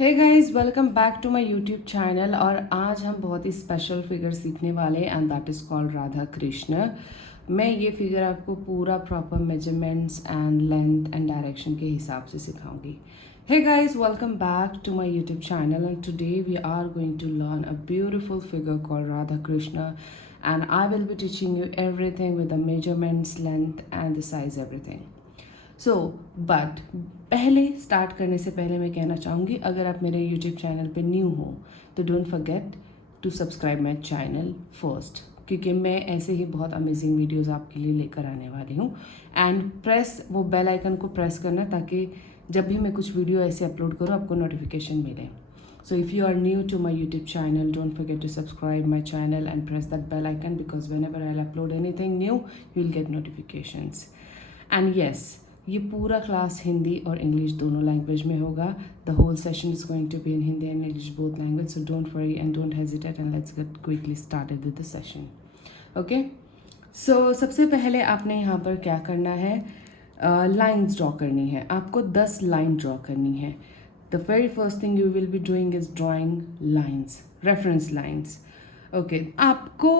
Hey guys, welcome back to my YouTube channel. और आज हम बहुत ही स्पेशल फिगर सीखने वाले हैं and that is called Radha Krishna. मैं ये फिगर आपको पूरा proper measurements and length and direction के हिसाब से सिखाऊंगी। Hey guys, welcome back to my YouTube channel and today we are going to learn a beautiful figure called Radha Krishna and I will be teaching you everything with the measurements, length and the size, everything. So but पहले start करने से पहले मैं कहना चाहूँगी, अगर आप मेरे यूट्यूब चैनल पे न्यू हो तो don't forget to subscribe my channel first, क्योंकि मैं ऐसे ही बहुत अमेजिंग वीडियोस आपके लिए लेकर आने वाली हूँ। एंड प्रेस वो बेल आइकन को प्रेस करना ताकि जब भी मैं कुछ वीडियो ऐसे अपलोड करूँ आपको नोटिफिकेशन मिले। So if you are new to my YouTube channel, don't forget to subscribe my channel and press that bell icon, because whenever I'll upload anything new, you'll get notifications. And yes, ये पूरा class Hindi और English दोनों language में होगा. The whole session is going to be in Hindi and English both language, so don't worry and don't hesitate, and let's get quickly started with the session. Okay? So सबसे पहले आपने यहाँ पर क्या करना है, लाइन्स ड्रॉ करनी है. आपको 10 लाइन ड्रॉ करनी है. The very first thing you will be doing is drawing lines, reference lines. Okay, आपको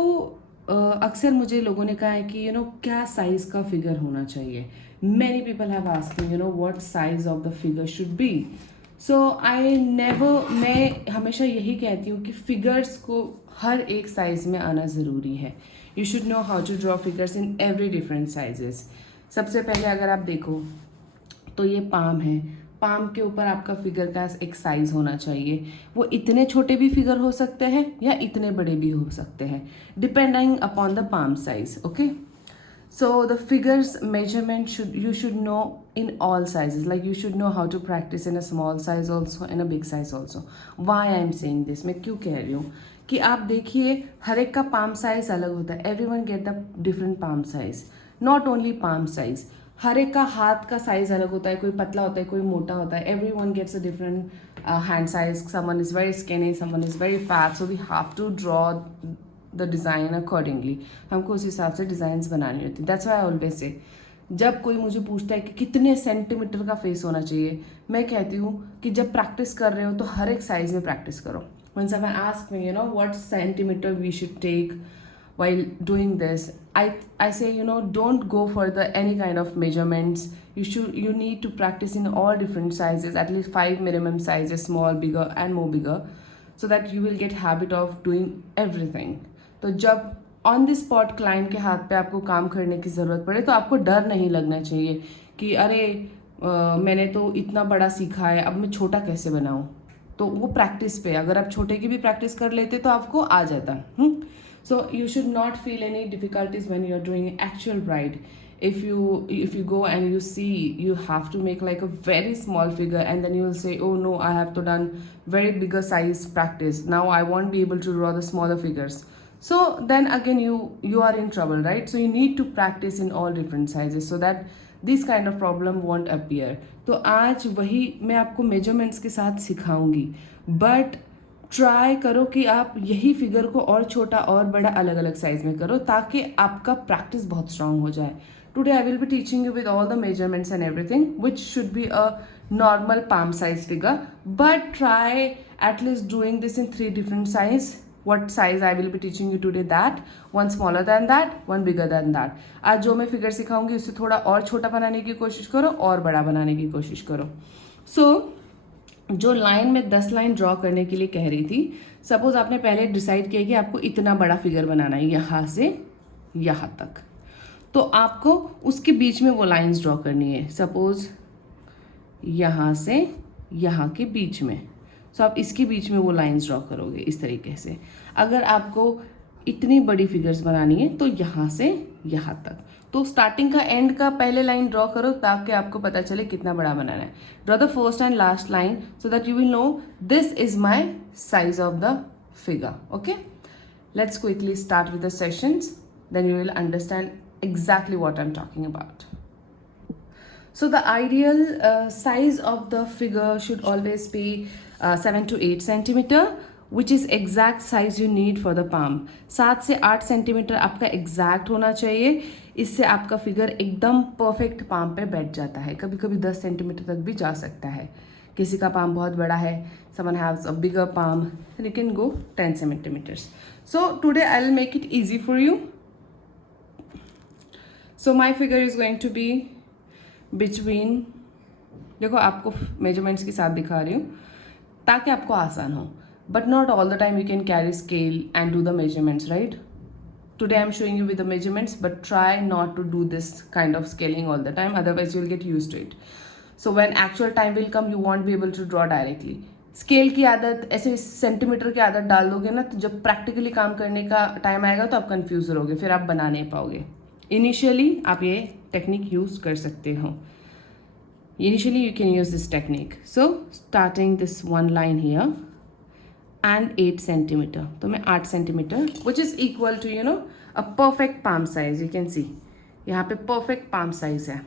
अक्सर मुझे लोगों ने कहा है कि क्या साइज़ का फिगर होना चाहिए. Many people have asked me what size of the figure should be. So मैं हमेशा यही कहती हूँ कि फिगर्स को हर एक साइज़ में आना ज़रूरी है. You should know how to draw figures in every different sizes. सबसे पहले अगर आप देखो तो ये पाम है. पाम के ऊपर आपका फिगर का एक साइज़ होना चाहिए. वो इतने छोटे भी फिगर हो सकते हैं या इतने बड़े भी हो सकते हैं, depending upon the palm size. Okay, so the figures measurement you should know in all sizes. Like you should know how to practice in a small size also, in a big size also. Why I am saying this, मैं क्यों कह रही हूँ कि आप देखिए हर एक का पाम साइज अलग होता है. Everyone get the different palm size. Not only palm size, हर एक का हाथ का साइज अलग होता है. कोई पतला होता है, कोई मोटा होता है. Everyone gets a different hand size. Someone is very skinny, someone is very fat. So we have to draw the design accordingly. हमको उस हिसाब से डिज़ाइंस बनानी होती है. That's why I always say, जब कोई मुझे पूछता है कि कितने सेंटीमीटर का फेस होना चाहिए, मैं कहती हूँ कि जब प्रैक्टिस कर रहे हो तो हर एक साइज में प्रैक्टिस करो. When someone asks me, what centimeter we should take while doing this, I say, don't go for the any kind of measurements. You need to practice in all different sizes, at least 5 minimum sizes, small, bigger and more bigger, so that you will get habit of doing everything. तो जब on the spot client के हाथ पे आपको काम करने की ज़रूरत पड़े तो आपको डर नहीं लगना चाहिए कि अरे मैंने तो इतना बड़ा सीखा है, अब मैं छोटा कैसे बनाऊँ. तो वो प्रैक्टिस पे, अगर आप छोटे की भी प्रैक्टिस कर लेते तो आपको आ जाता. So you should not feel any difficulties when you are doing actual bride. if you go and you see you have to make like a very small figure, and then you will say, oh no, I have to done very bigger size practice, now I won't be able to draw the smaller figures. So then again you are in trouble, right? So you need to practice in all different sizes so that this kind of problem want appear. तो आज वही मैं आपको measurements के साथ सिखाऊंगी, but try करो कि आप यही फिगर को और छोटा और बड़ा अलग अलग साइज में करो ताकि आपका प्रैक्टिस बहुत स्ट्रांग हो जाए. Today I will be teaching you with all the measurements and everything which should be a normal palm size figure, but try at least doing this in 3 different size. What size I will be teaching you today, that one smaller than that, one bigger than that. आज जो मैं figure सिखाऊंगी उससे थोड़ा और छोटा बनाने की कोशिश करो और बड़ा बनाने की कोशिश करो. जो लाइन में 10 लाइन ड्रॉ करने के लिए कह रही थी, सपोज आपने पहले डिसाइड किया कि आपको इतना बड़ा फिगर बनाना है यहाँ से यहाँ तक, तो आपको उसके बीच में वो लाइन्स ड्रॉ करनी है. सपोज यहाँ से यहाँ के बीच में, सो आप इसके बीच में वो लाइंस ड्रॉ करोगे इस तरीके से. अगर आपको इतनी बड़ी फिगर्स बनानी है तो यहाँ से यहाँ तक, तो स्टार्टिंग का एंड का पहले लाइन ड्रॉ करो ताकि आपको पता चले कितना बड़ा बनाना है. Draw the first and last line so that you will know this is my size of the figure. Okay, let's quickly start with the sessions, then you will understand exactly what I'm talking about. So the ideal size of the figure should always be 7 to 8 centimeter, which is exact size you need for the palm. 7 से 8 centimetre आपका exact होना चाहिए. इससे आपका figure एकदम perfect palm पे बैठ जाता है. कभी कभी 10 सेंटीमीटर तक भी जा सकता है. किसी का पाम बहुत बड़ा है, someone has a bigger palm, then you can go 10 centimeters. So today I'll make it easy for you. So my figure is going to be between, देखो आपको मेजरमेंट्स के साथ दिखा रही हूँ ताकि आपको आसान हो, but not all the time you can carry scale and do the measurements, right? Today I'm showing you with the measurements, but try not to do this kind of scaling all the time, otherwise you'll get used to it. So when actual time will come, you won't be able to draw directly. Scale की आदत, ऐसे centimetre की आदत डाल दोगे ना, तो जब प्रैक्टिकली काम करने का टाइम आएगा तो आप कंफ्यूज रहोगे, फिर आप बना नहीं पाओगे. इनिशियली आप ये टेक्निक यूज कर सकते हो. Initially you can use this technique. So starting this one line here and 8 centimeter. तो मैं 8 centimeter, which is equal to a perfect palm size. You can see यहाँ पे perfect palm size है.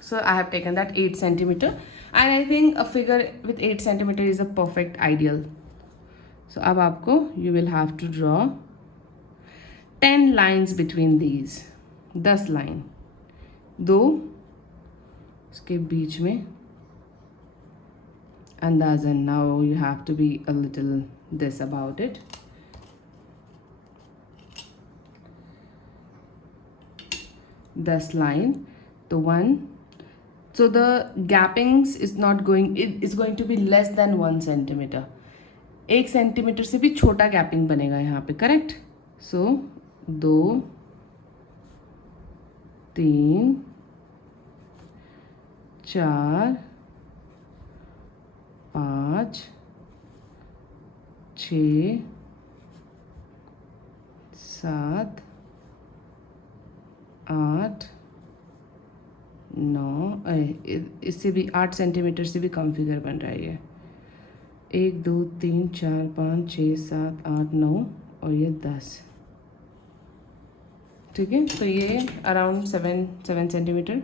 So I have taken that 8 centimeter, and I think a figure with 8 centimeter is a perfect ideal. So अब आपको you will have to draw 10 lines between these. 10 line, दो उसके बीच में अंदाज़न. Now you have to be a little this about it. This line, the one, so the gappings is not going, it is going to be less than 1 centimeter. 1 centimetre से भी छोटा gapping बनेगा यहाँ पे, correct? सो 2, 3, 4, 5, 6, 7, 8, 9, इससे भी 8 centimetre से भी कम फिगर बन रहा है ये. 1, 2, 3, 4, 5, 6, 7, 8, 9 और ये 10. ठीक है, तो ये around 7 centimetre,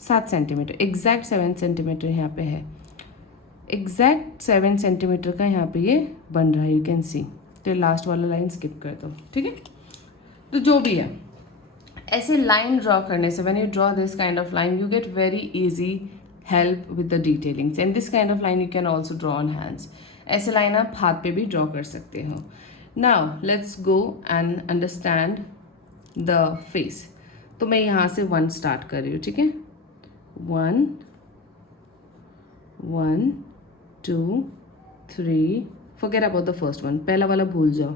7 centimetre, exact 7 centimetre यहाँ पे है. एग्जैक्ट 7 सेंटीमीटर का यहाँ पे ये बन रहा है, यू कैन सी. तो लास्ट वाला लाइन स्किप कर दो, ठीक है? तो जो भी है, ऐसे लाइन ड्रॉ करने से, when you draw this kind of line, you get very easy help with the detailings. And this kind of line you can also draw on hands. ऐसे लाइन आप हाथ पे भी ड्रॉ कर सकते हो. Now let's go and understand the face. तो मैं यहाँ से 1 स्टार्ट कर रही हूँ, ठीक है? 1, 1, 2, 3, forget about the first one, पहला वाला भूल जाओ.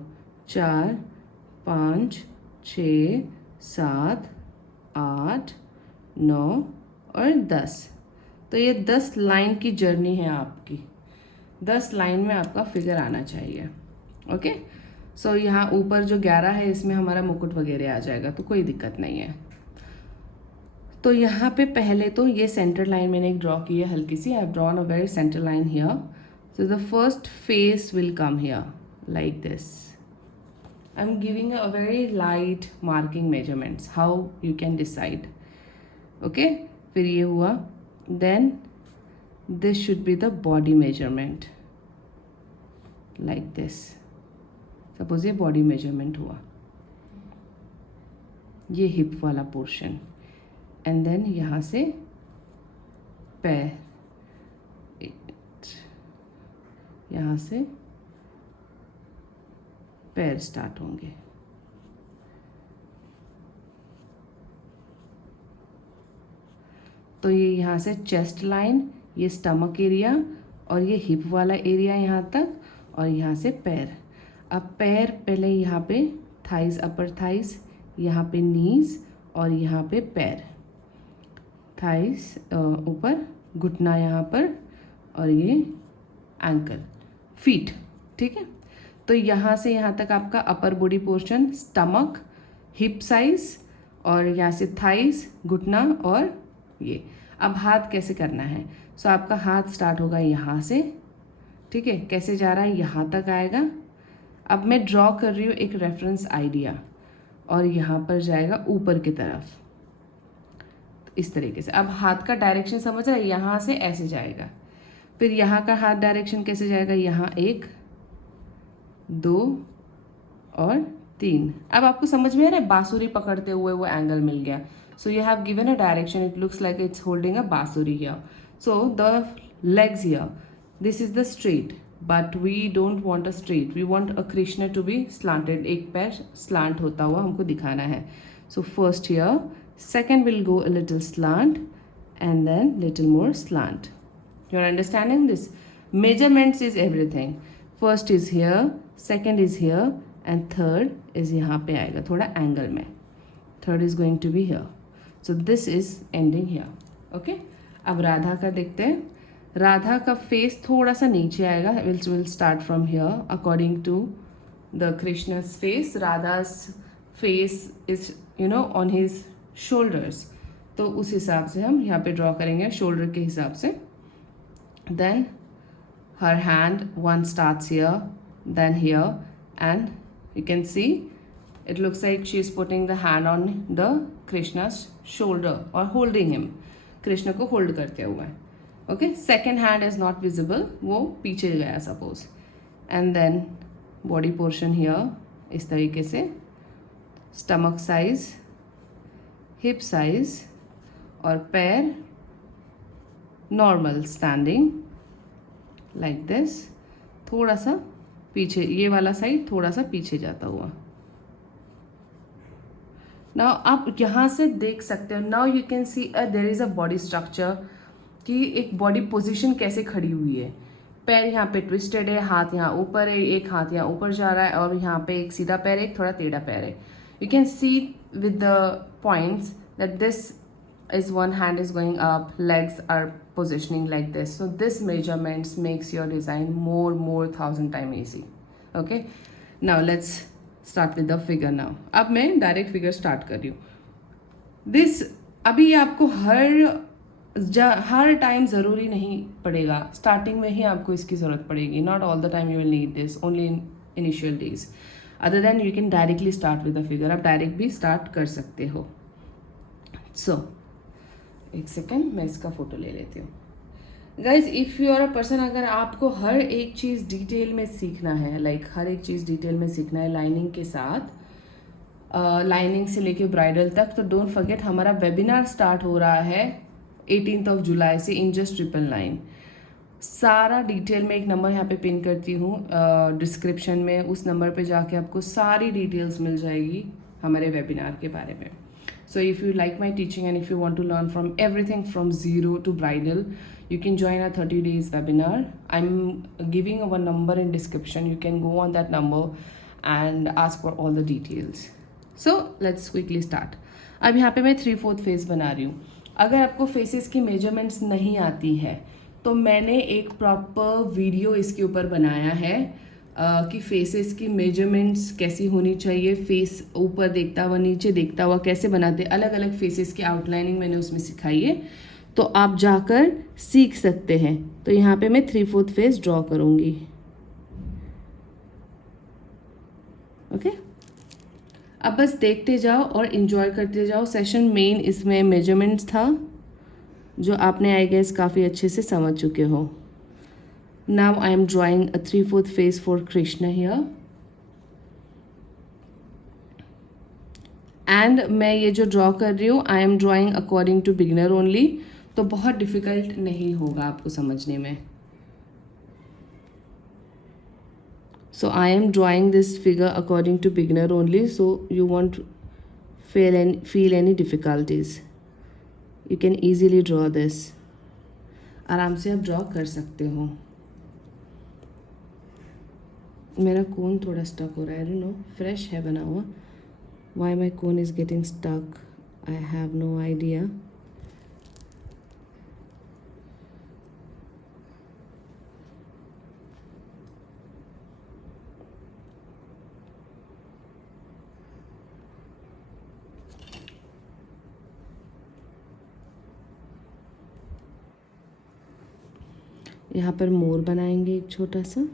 4, 5, 6, 7, 8, 9 और 10. तो ये 10 लाइन की जर्नी है आपकी. 10 लाइन में आपका फिगर आना चाहिए. ओके, सो यहाँ ऊपर जो 11 है इसमें हमारा मुकुट वगैरह आ जाएगा, तो कोई दिक्कत नहीं है. तो यहाँ पे पहले तो ये सेंटर लाइन मैंने एक ड्रॉ की है हल्की सी. I have drawn a very centre line here. So the first face will come here like this. I am giving a very light marking measurements, how you can decide. Okay, फिर ये हुआ. Then this should be the body measurement like this. Suppose ये body measurement हुआ, ये hip वाला portion, and then यहाँ से पैर, यहाँ से पैर स्टार्ट होंगे. तो ये यहाँ से चेस्ट लाइन, ये स्टमक एरिया और ये हिप वाला एरिया यहाँ तक, और यहाँ से पैर. अब पैर पहले यहाँ पे थाइस, अपर थाइस, यहाँ पे नीज और यहाँ पे पैर. थाइस ऊपर, घुटना यहाँ पर, और ये एंकल, फीट. ठीक है, तो यहाँ से यहाँ तक आपका upper body portion, stomach, hip size, और यहाँ से थाइस, घुटना और ये. अब हाथ कैसे करना है? सो आपका हाथ स्टार्ट होगा यहाँ से. ठीक है, कैसे जा रहा है? यहाँ तक आएगा. अब मैं ड्रॉ कर रही हूँ एक रेफरेंस आइडिया, और यहाँ पर जाएगा ऊपर की तरफ इस तरीके से. अब हाथ का डायरेक्शन समझ रहा है? यहाँ से ऐसे जाएगा. फिर यहाँ का हाथ डायरेक्शन कैसे जाएगा? यहाँ 1, 2 और 3. अब आपको समझ में आ रहा है? बांसुरी पकड़ते हुए वो एंगल मिल गया. So you have given a direction, it looks like it's holding a बांसुरी here. So the legs here, this is the straight, but we don't want a straight, we want a Krishna to be slanted, एक पैर slant होता हुआ हमको दिखाना है. So first here, second will go a little slant and then little more slant. You're understanding this? Measurements is everything. First is here, second is here, and third is यहाँ पे आएगा थोड़ा angle में. Third is going to be here. So this is ending here. Okay? अब राधा का देखते हैं. राधा का face थोड़ा सा नीचे आएगा. We'll start from here according to the Krishna's face. Radha's face is on his shoulders. तो उस हिसाब से हम यहाँ पे ड्रॉ करेंगे शोल्डर के हिसाब से. Then her hand, one starts here, then here, and you can see it looks like she is putting the hand on the Krishna's shoulder और होल्डिंग हिम, कृष्ण को होल्ड करते हुए. Okay, second hand is not visible, वो पीछे गया suppose. And then body portion here इस तरीके से, स्टमक साइज, हिप साइज, और पैर नॉर्मल स्टैंडिंग लाइक दिस, थोड़ा सा पीछे, ये वाला साइड थोड़ा सा पीछे जाता हुआ. नाउ आप यहाँ से देख सकते हो, now you can see there is a body structure, कि एक बॉडी पोजीशन कैसे खड़ी हुई है. पैर यहाँ पे ट्विस्टेड है, हाथ यहाँ ऊपर है, एक हाथ यहाँ ऊपर जा रहा है, और यहाँ पे एक सीधा पैर है, एक थोड़ा टेढ़ा पैर है. You can C with the points that this is one hand is going up, legs are positioning like this. So this measurements makes your design more 1000 times easy. Okay, now let's start with the figure now. अब मैं direct figure start कर रही हूँ. This अभी आपको हर time ज़रूरी नहीं पड़ेगा, स्टार्टिंग में ही आपको इसकी ज़रूरत पड़ेगी. Not all the time you will need this, only in initial days. Other than you can directly start with the figure, आप डायरेक्ट भी स्टार्ट कर सकते हो. सो एक सेकेंड, मैं इसका फ़ोटो ले लेती हूँ. Guys, if you are a person, अगर आपको हर एक चीज़ डिटेल में सीखना है, लाइक हर एक चीज़ डिटेल में सीखना है लाइनिंग के साथ, लाइनिंग से लेके ब्राइडल तक, तो डोंट फॉरगेट हमारा वेबिनार स्टार्ट हो रहा है 18 जुलाई से इन जस्ट 999. सारा डिटेल में एक नंबर यहाँ पे पिन करती हूँ डिस्क्रिप्शन में, उस नंबर पे जाके आपको सारी डिटेल्स मिल जाएगी हमारे वेबिनार के बारे में. So if you like my teaching and if you want to learn from everything from zero to bridal, you can join our 30 days webinar. I'm giving our number in description. You can go on that number and ask for all the details. So let's quickly start. अब यहाँ पे मैं 3/4 face बना रही हूँ. अगर आपको faces की मेजरमेंट्स नहीं आती है तो मैंने एक प्रॉपर वीडियो इसके ऊपर बनाया है कि फेसेस की मेजरमेंट्स कैसी होनी चाहिए, फेस ऊपर देखता हुआ, नीचे देखता हुआ कैसे बनाते, अलग अलग फेसेस की आउटलाइनिंग मैंने उसमें सिखाई है, तो आप जाकर सीख सकते हैं. तो यहाँ पे मैं 3/4 फेस ड्रॉ करूँगी. ओके, अब बस देखते जाओ और इन्जॉय करते जाओ. सेशन मेन इसमें मेजरमेंट्स था, जो आपने आई गेस काफ़ी अच्छे से समझ चुके हो. Now I am drawing a 3/4 face for Krishna here. And मैं ये जो ड्रॉ कर रही हूँ, I am drawing according to beginner only. तो बहुत डिफ़िकल्ट नहीं होगा आपको समझने में. So I am drawing this figure according to beginner only. So you won't feel any difficulties. You can easily draw this. आराम से आप ड्रॉ कर सकते हो. मेरा कोन थोड़ा स्टक हो रहा है, आई डोंट नो, फ्रेश है बना हुआ. Why my cone is getting stuck, I have no idea. यहाँ पर मोर बनाएंगे एक छोटा सा.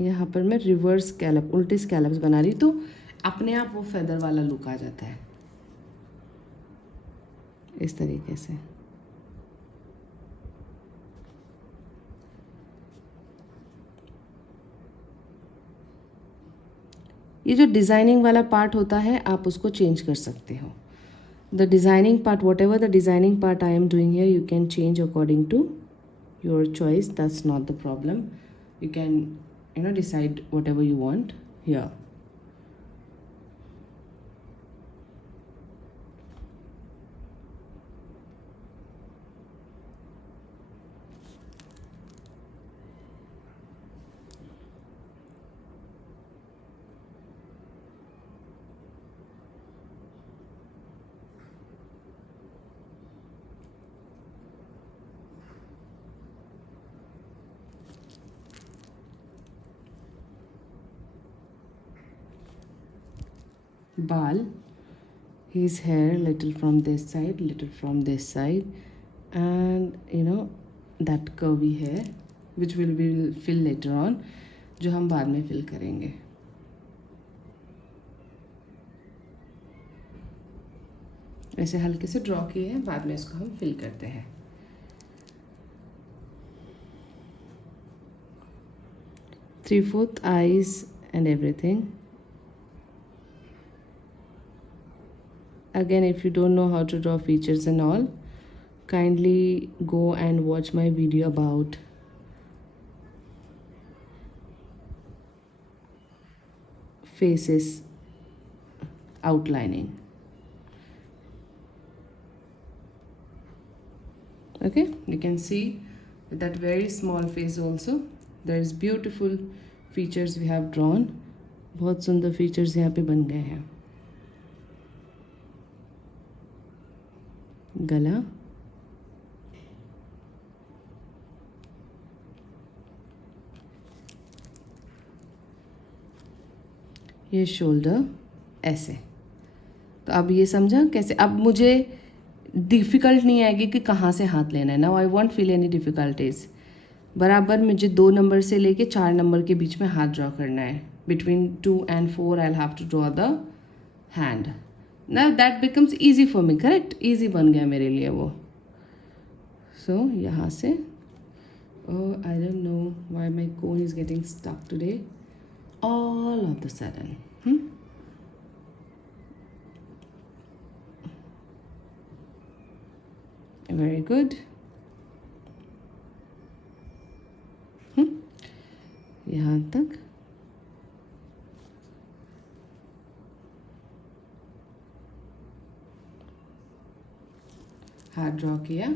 यहाँ पर मैं रिवर्स स्कैलप, उल्टे स्कैलप्स बना रही, तो अपने आप वो फेदर वाला लुक आ जाता है इस तरीके से. ये जो डिज़ाइनिंग वाला पार्ट होता है आप उसको चेंज कर सकते हो. The designing part, whatever the designing part I am doing here, you can change according to your choice. That's not the problem. You can, decide whatever you want here. Bal, his hair little from this side, little from this side, and that curvy hair which will fill later on, जो हम बाद में fill करेंगे. ऐसे हल्के से draw किए हैं, बाद में इसको हम fill करते हैं. Three-fourth eyes and everything. Again, if you don't know how to draw features and all, kindly go and watch my video about faces outlining. Okay, you can see with that very small face also there is beautiful features we have drawn. बहुत सुंदर features यहाँ पे बन गए हैं. गला, ये shoulder, ऐसे. तो अब ये समझा कैसे. अब मुझे डिफ़िकल्ट नहीं आएगी कि कहाँ से हाथ लेना है. Now I want feel any difficulties. बराबर मुझे 2 नंबर से लेके 4 नंबर के बीच में हाथ ड्रॉ करना है. Between 2 and 4 I have to draw the hand. Now that becomes easy for me, correct? Easy बन गया मेरे लिए वो. So यहाँ से, oh I don't know why my cone is getting stuck today. All of the sudden, very good. यहाँ तक. हाथ ड्रॉ किया.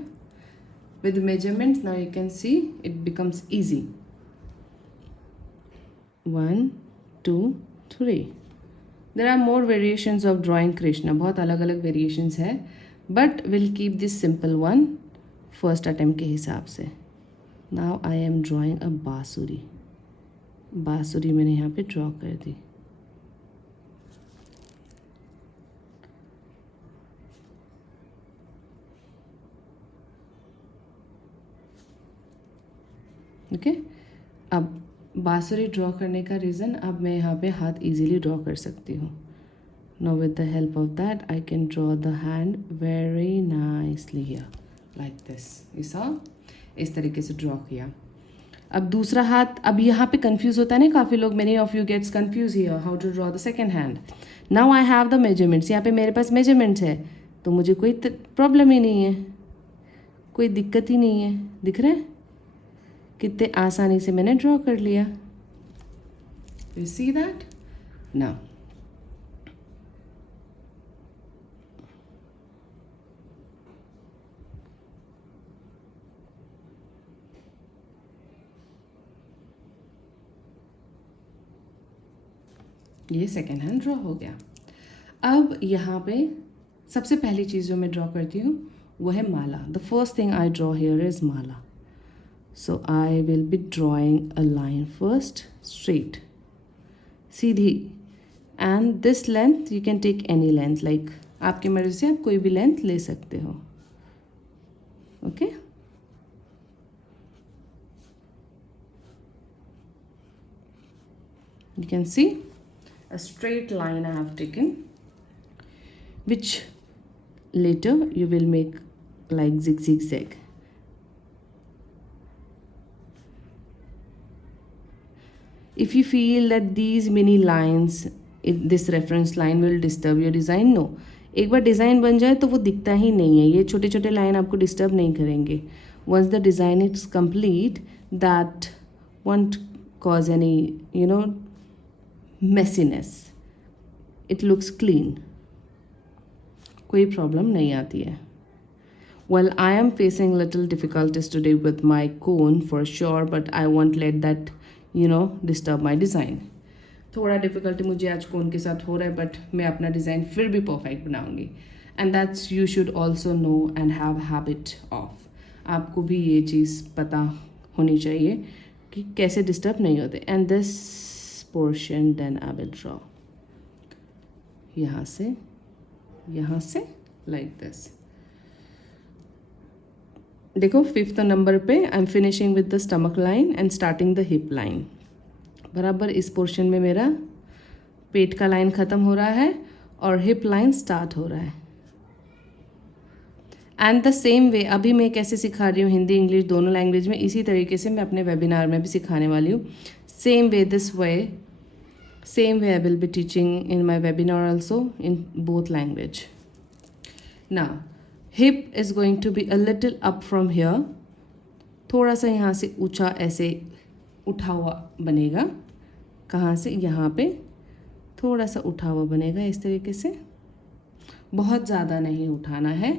With measurements, now you can see it becomes easy. 1, 2, 3. There are more variations of drawing Krishna. बहुत अलग अलग variations है. But we'll keep this simple one first attempt के हिसाब से. Now I am drawing a बांसुरी. बांसुरी मैंने यहाँ पे ड्रॉ कर दी. ओके. अब बांसुरी ड्रॉ करने का रीज़न, अब मैं यहाँ पे हाथ इजीली ड्रॉ कर सकती हूँ. Now with the help of that I can draw the hand very nicely here like this. ऐसा इस तरीके से ड्रॉ किया. अब दूसरा हाथ, अब यहाँ पे कंफ्यूज होता है ना काफ़ी लोग. Many of you gets confuse here how to draw the second hand. Now I have the measurements. यहाँ पे मेरे पास मेजरमेंट्स है तो मुझे कोई प्रॉब्लम ही नहीं है, कोई दिक्कत ही नहीं है. दिख रहा है कितने आसानी से मैंने ड्रॉ कर लिया. You see that. नाउ ये सेकेंड हैंड ड्रॉ हो गया. अब यहाँ पे सबसे पहली चीज़ जो मैं ड्रॉ करती हूँ वो है माला. The first thing I draw here is mala. So I will be drawing a line first, straight, सीधी. And this length you can take any length, like आपकी मर्ज़ी से आप कोई भी लेंथ ले सकते हो. Okay. You can see a straight line I have taken, which later you will make like zigzag. If you feel that these mini lines this reference line will disturb your design, no. एक बार design बन जाए तो वो दिखता ही नहीं है, ये छोटे छोटे लाइन आपको डिस्टर्ब नहीं करेंगे। Once the design is complete that won't cause any messiness, it looks clean, कोई प्रॉब्लम नहीं आती है। Well, I am facing little difficulties today with my cone for sure, but I won't let that disturb my design. थोड़ा difficulty मुझे आज कोन के साथ हो रहा है, बट मैं अपना डिज़ाइन फिर भी परफेक्ट बनाऊंगी। And that's you should also know and have habit of, आपको भी ये चीज़ पता होनी चाहिए कि कैसे डिस्टर्ब नहीं होते। And this portion then I will draw यहाँ से लाइक दिस। देखो 5th नंबर पे I am finishing with the stomach line and starting the hip line. बराबर इस पोर्शन में मेरा पेट का लाइन ख़त्म हो रहा है और हिप लाइन स्टार्ट हो रहा है। एंड द सेम वे अभी मैं कैसे सिखा रही हूँ हिंदी इंग्लिश दोनों लैंग्वेज में, इसी तरीके से मैं अपने वेबिनार में भी सिखाने वाली हूँ। Same way I will be teaching in my webinar also in both language. Now hip is going to be a little up from here, थोड़ा सा यहाँ से ऊंचा ऐसे उठा हुआ बनेगा। कहाँ से? यहाँ पे थोड़ा सा उठा हुआ बनेगा इस तरीके से, बहुत ज़्यादा नहीं उठाना है,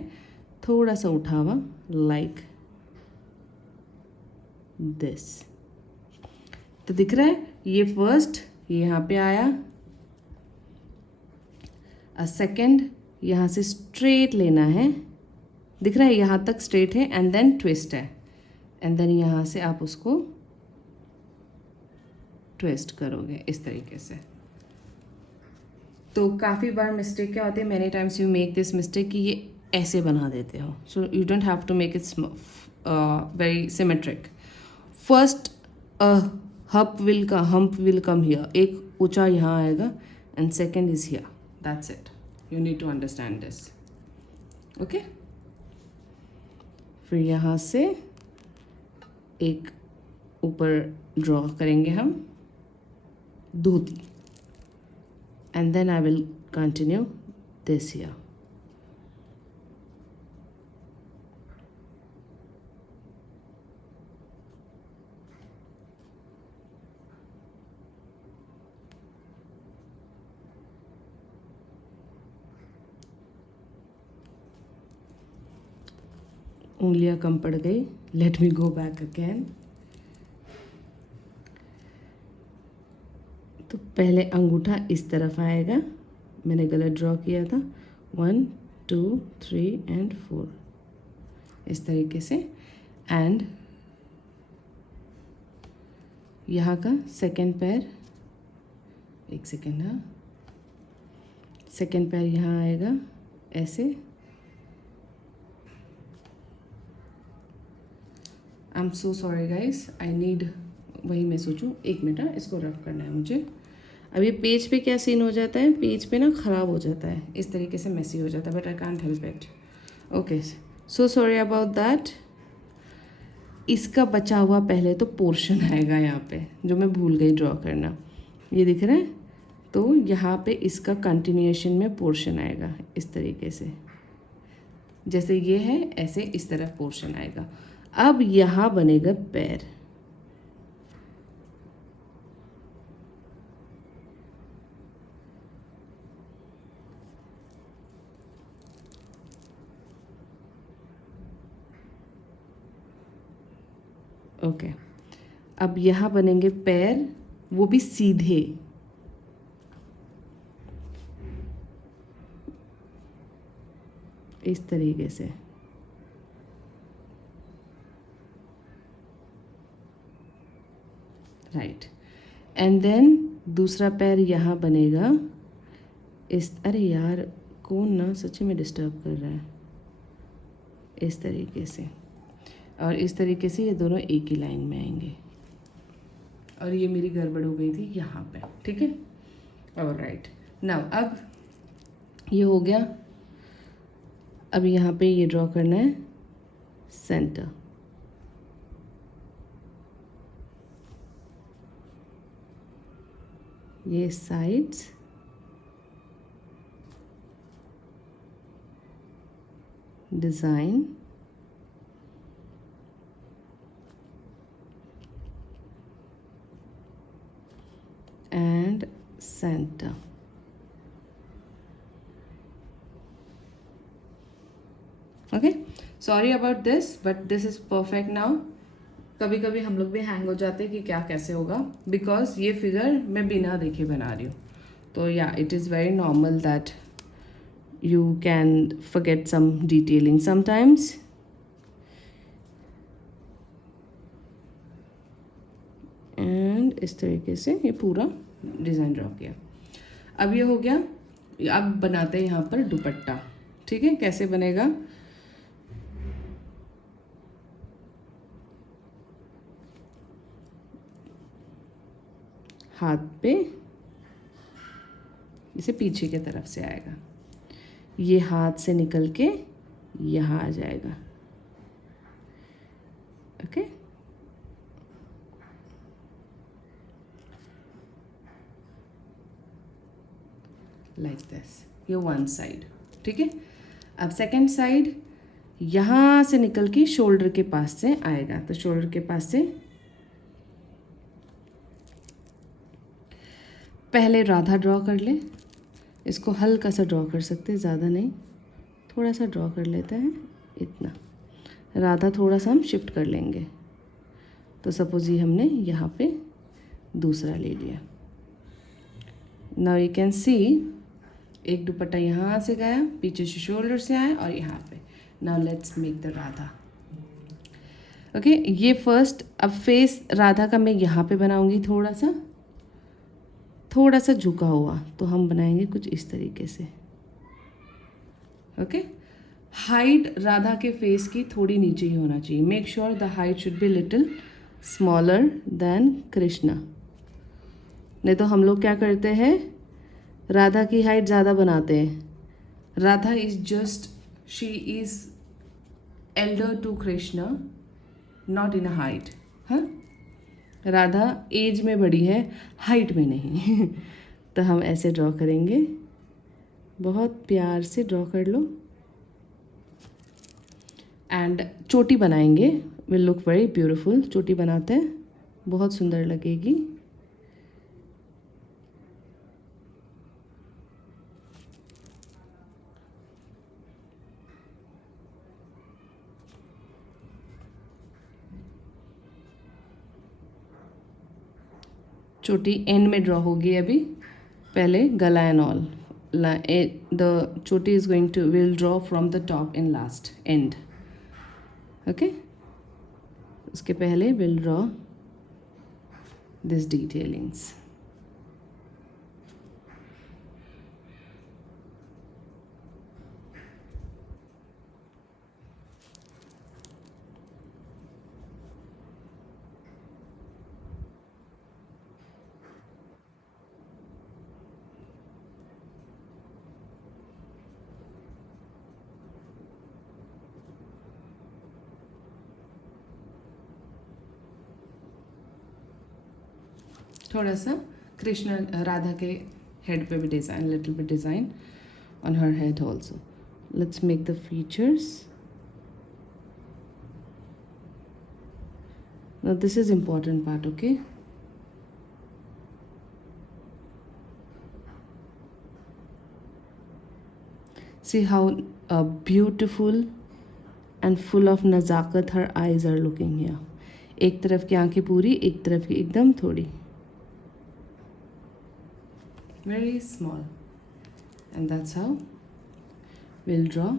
थोड़ा सा उठा हुआ लाइक दिस। तो दिख रहा है ये फर्स्ट यहाँ पे आया, सेकंड यहाँ से स्ट्रेट लेना है, दिख रहा है यहाँ तक स्ट्रेट है, एंड देन ट्विस्ट है, एंड देन यहाँ से आप उसको ट्विस्ट करोगे इस तरीके से। तो काफ़ी बार मिस्टेक क्या होती है, many times you make this mistake कि ये ऐसे बना देते हो। So you don't have to make it very symmetric. First hump will come here, एक ऊंचा यहाँ आएगा, and second is here, that's it. You need to understand this, okay. फिर यहाँ से एक ऊपर ड्रॉ करेंगे हम dhoti, and then I will continue this here. उंगलियां कम पड़ गई, let me go back again. तो पहले अंगूठा इस तरफ आएगा, मैंने गलत ड्रॉ किया था, 1 2 3 एंड 4 इस तरीके से। एंड यहाँ का सेकेंड पैर, एक सेकेंड, हाँ, सेकेंड पैर यहाँ आएगा ऐसे। I am so sorry guys, I need, वही मैं सोचूं, एक मिनट, इसको रफ करना है मुझे। अब ये पेज पे क्या सीन हो जाता है, पेज पे ना ख़राब हो जाता है, इस तरीके से मेसी हो जाता है, but I can't help it. Okay, so sorry about that. इसका बचा हुआ पहले तो पोर्शन आएगा यहाँ पे, जो मैं भूल गई ड्रॉ करना, ये दिख रहा है। तो यहाँ पे इसका कंटिन्यूएशन में पोर्शन आएगा इस तरीके से, जैसे ये है ऐसे इस तरफ पोर्शन आएगा। अब यहाँ बनेगा पैर, ओके। अब यहाँ बनेंगे पैर, वो भी सीधे, इस तरीके से। राइट, एंड देन दूसरा पैर यहाँ बनेगा इस, अरे यार कौन ना सच्ची में डिस्टर्ब कर रहा है, इस तरीके से। और इस तरीके से ये दोनों एक ही लाइन में आएंगे, और ये मेरी गड़बड़ हो गई थी यहाँ पे, ठीक है। ऑलराइट, नाउ अब ये हो गया। अब यहाँ पे ये ड्रॉ करना है सेंटर, ये sides design, and center. Okay, sorry about this, but this is perfect now. कभी कभी हम लोग भी हैंग हो जाते हैं कि क्या कैसे होगा, बिकॉज ये फिगर मैं बिना देखे बना रही हूँ. तो yeah it is very normal that you can forget some detailing sometimes. And इस तरीके से ये पूरा डिज़ाइन ड्रॉ किया. अब ये हो गया. अब बनाते हैं यहाँ पर दुपट्टा. ठीक है, कैसे बनेगा. हाथ पे इसे पीछे की तरफ से आएगा, ये हाथ से निकल के यहाँ आ जाएगा. ओके, लाइक दिस, ये वन साइड. ठीक है, अब सेकंड साइड यहाँ से निकल के शोल्डर के पास से आएगा. तो शोल्डर के पास से पहले राधा ड्रॉ कर ले. इसको हल्का सा ड्रॉ कर सकते हैं, ज़्यादा नहीं, थोड़ा सा ड्रॉ कर लेते हैं, इतना. राधा थोड़ा सा हम शिफ्ट कर लेंगे. तो सपोज ये हमने यहाँ पे दूसरा ले लिया. नाउ यू कैन सी एक दुपट्टा यहाँ से गया, पीछे से शोल्डर से आया और यहाँ पे. Now let's make the Radha. Okay, ये फर्स्ट. अब फेस राधा का मैं यहाँ पे बनाऊंगी, थोड़ा सा झुका हुआ. तो हम बनाएंगे कुछ इस तरीके से. ओके, हाइट राधा के फेस की थोड़ी नीचे ही होना चाहिए. Make sure the height should be little smaller than Krishna. नहीं तो हम लोग क्या करते हैं, राधा की हाइट ज़्यादा बनाते हैं. Radha is just, she is elder to Krishna, not in a height. हाँ, राधा एज में बड़ी है, हाइट में नहीं. तो हम ऐसे ड्रॉ करेंगे, बहुत प्यार से ड्रॉ कर लो. एंड चोटी बनाएंगे, विल लुक वेरी ब्यूटीफुल. चोटी बनाते हैं, बहुत सुंदर लगेगी. चोटी एंड में ड्रॉ होगी अभी. पहले गला and all. The choti is going to will draw from the top in last end. Okay, उसके पहले विल ड्रॉ दिस डिटेलिंग्स. थोड़ा सा कृष्ण राधा के हेड पे भी design, little bit design on her head also. Let's make the features. Now this is important part. Okay, see how beautiful and full of नज़ाकत her eyes are looking here. एक तरफ की आंखें पूरी, एक तरफ की एकदम थोड़ी. Very small. And that's how we'll draw.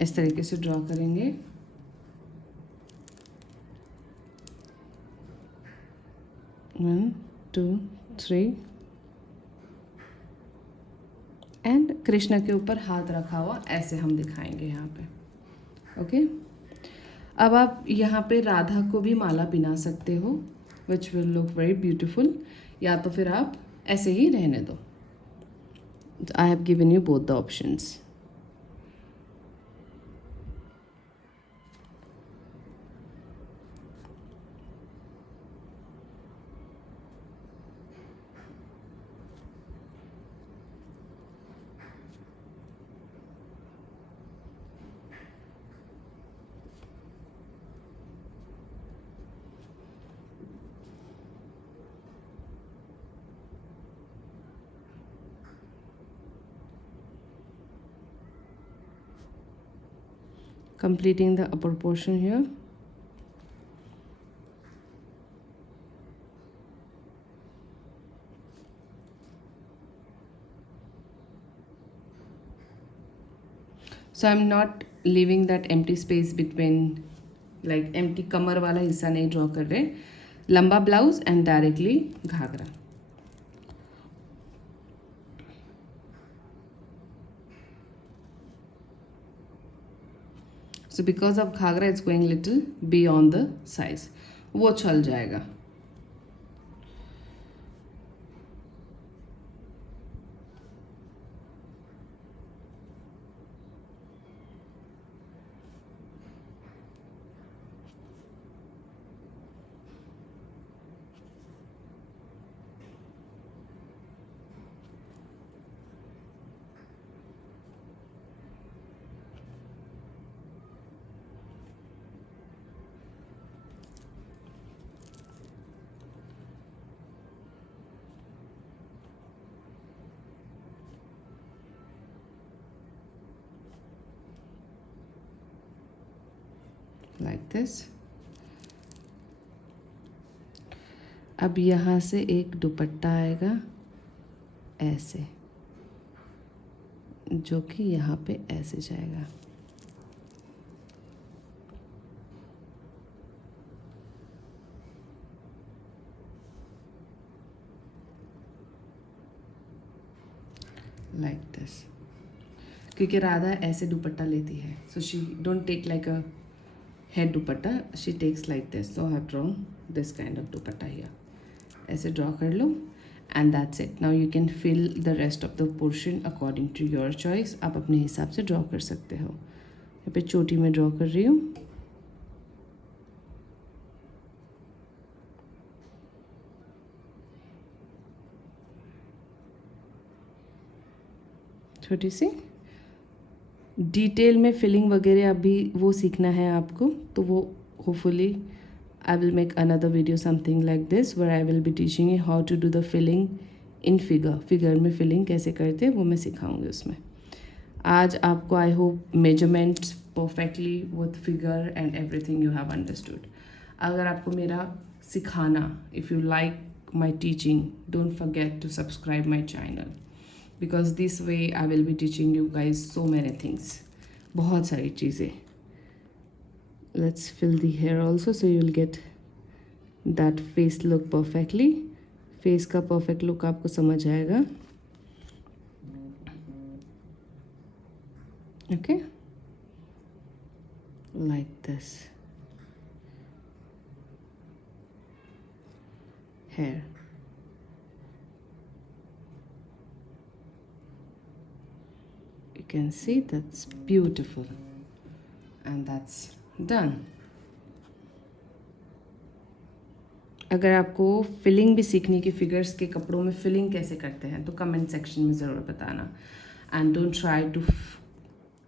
इस तरीके से ड्रॉ करेंगे. One, two, three. And Krishna के ऊपर हाथ रखा हुआ ऐसे हम दिखाएंगे यहाँ पे. ओके, अब आप यहाँ पे राधा को भी माला पिना सकते हो, which will look very beautiful. या तो फिर आप ऐसे ही रहने दो. I have given you both the options. Completing the upper portion here. So I'm not leaving that empty space between, like empty कमर वाला हिस्सा नहीं ड्रॉ कर रहे. लंबा blouse and directly ghagra. So because of ghagra it's going little beyond the size. वो चल जाएगा. Like this. अब यहाँ से एक दुपट्टा आएगा ऐसे, जो कि यहाँ पे ऐसे जाएगा. Like this. क्योंकि राधा ऐसे दुपट्टा लेती है, so she don't take like a head dupatta, she takes like this. So I have drawn this kind of dupatta here. ऐसे draw कर लो and that's it. Now you can fill the rest of the portion according to your choice. आप अपने हिसाब से draw कर सकते हो. यहाँ पे चोटी में draw कर रही हूँ. छोटी सी डिटेल में फिलिंग वगैरह अभी वो सीखना है आपको, तो वो hopefully I will make another video something like this where I will be teaching you how to do the filling in figure में फिलिंग कैसे करते हैं वो मैं सिखाऊंगी उसमें. आज आपको I hope measurements perfectly with figure and everything you have understood. अगर आपको मेरा सिखाना, if you like my teaching, don't forget to subscribe my channel, because this way I will be teaching you guys so many things, बहुत सारी चीज़ें. Let's fill the hair also so you will get that face look perfectly. face का perfect look आपको समझ आएगा. Okay, like this. Hair. You can see that's beautiful and that's done. अगर आपको filling भी सीखनी कि फिगर्स के कपड़ों में फिलिंग कैसे करते हैं तो कमेंट सेक्शन में ज़रूर बताना. And don't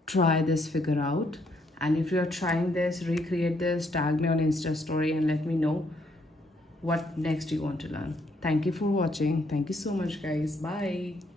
try this figure out. And if you are trying this, recreate this, tag me on Insta story and let me know what next you want to learn. Thank you for watching. Thank you so much guys. Bye.